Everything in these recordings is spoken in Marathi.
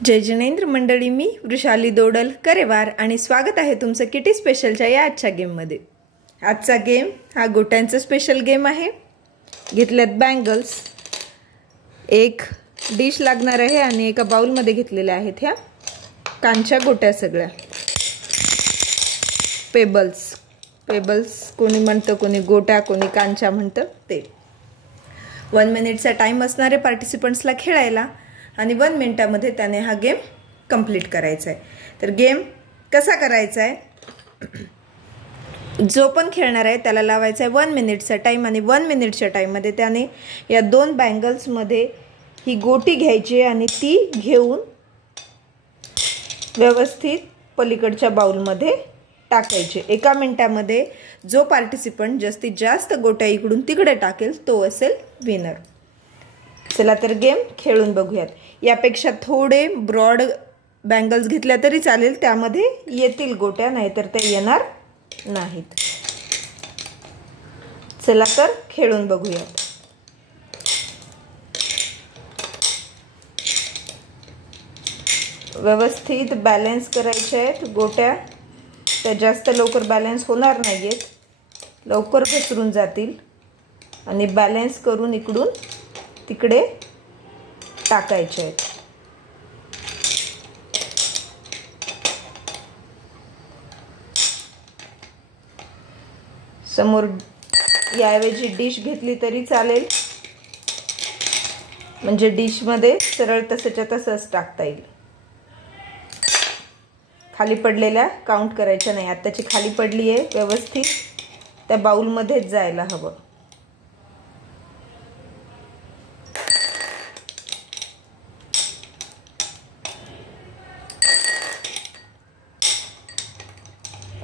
जय जिनेंद्र मंडळी, मी वृषाली दोडल करेवार आणि स्वागत आहे तुमचं किटी स्पेशलच्या या आजच्या गेममध्ये। आजचा गेम हा गोट्यांचा स्पेशल गेम आहे। घेतल्यात बँगल्स, एक डिश लागणार आहे आणि एका बाउलमध्ये घेतलेल्या आहेत ह्या कांच्या गोट्या सगळ्या। पेबल्स कोणी म्हणतं, कोणी गोट्या, कोणी कांच्या म्हणतं ते। 1 मिनिटचा टाइम असणार आहे पार्टिसिपंट्सला खेळायला आणि 1 मिनिटामध्ये त्याने हा गेम कंप्लीट करायचा आहे। तर गेम कसा करायचा आहे, जो पण खेळणार आहे त्याला लावायचा आहे 1 मिनिटचा टाइम आणि 1 मिनिटच्या टाइममध्ये त्याने या 2 बँगल्समध्ये ही गोटी घ्यायची आणि ती घेऊन व्यवस्थित पलीकडच्या बाउलमध्ये टाकायचे। 1 मिनिटामध्ये जो पार्टिसिपंट जास्तीत जास्त गोट्या इकडून तिकडे टाकेल तो असेल विनर। चला तर गेम खेळून बघूयात। यापेक्षा थोडे ब्रॉड बँगल्स घेतल्या तरी चालेल, त्यामध्ये येतील गोट्या, नाहीतर ते येणार नाहीत। चला तर खेळून बघूयात। व्यवस्थित बॅलन्स करायचे आहेत गोट्या, त्या जास्त लवकर बॅलन्स होणार नाहीयेत, लवकर घसरून जातील आणि बॅलन्स करून इकडून तिकडे टाकायचे आहेत। समोर याऐवजी डिश घेतली तरी चालेल, म्हणजे डिश मध्ये सरळ तसंच्या तसंच टाकता येईल। खाली पडलेल्या काउंट करायच्या नाही, आत्ताची खाली पडली आहे, व्यवस्थित त्या बाउल मध्येच जायला हवं।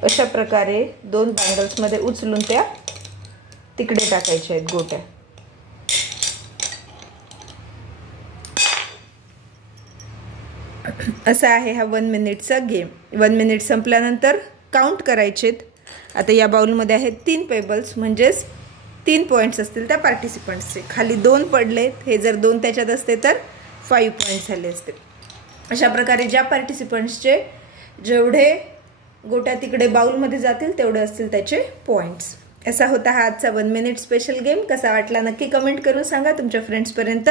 अशा प्रकारे 2 बँगल्स मध्ये उचलून त्या तिकडे टाकायच्या आहेत गोट्या। असा आहे हा 1 मिनिटचा गेम। 1 मिनिट संपल्यानंतर काउंट करायचेत। आता या बाउलमध्ये आहेत 3 पेबल्स, म्हणजेच 3 पॉइंट्स असतील त्या पार्टिसिपंट्सचे। खाली 2 पडलेत, हे जर 2 त्याच्यात असते तर 5 पॉइंट्स झाले असते। अशा प्रकारे ज्या पार्टिसिपंट्सचे जेवढे गोट्या तिकडे बाउलमध्ये जातील तेवढे असतील त्याचे पॉइंट्स। असा होता हा आजचा 1 मिनिट स्पेशल गेम। कसा वाटला नक्की कमेंट करून सांगा, तुमच्या फ्रेंड्सपर्यंत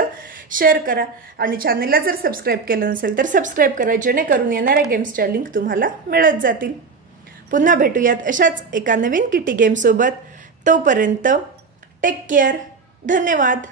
शेअर करा आणि चॅनलला जर सबस्क्राईब केलं नसेल तर सबस्क्राईब करा, जेणेकरून येणाऱ्या गेम्सच्या लिंक तुम्हाला मिळत जातील। पुन्हा भेटूयात अशाच एका नवीन किटी गेम सोबत। तोपर्यंत टेक केअर, धन्यवाद।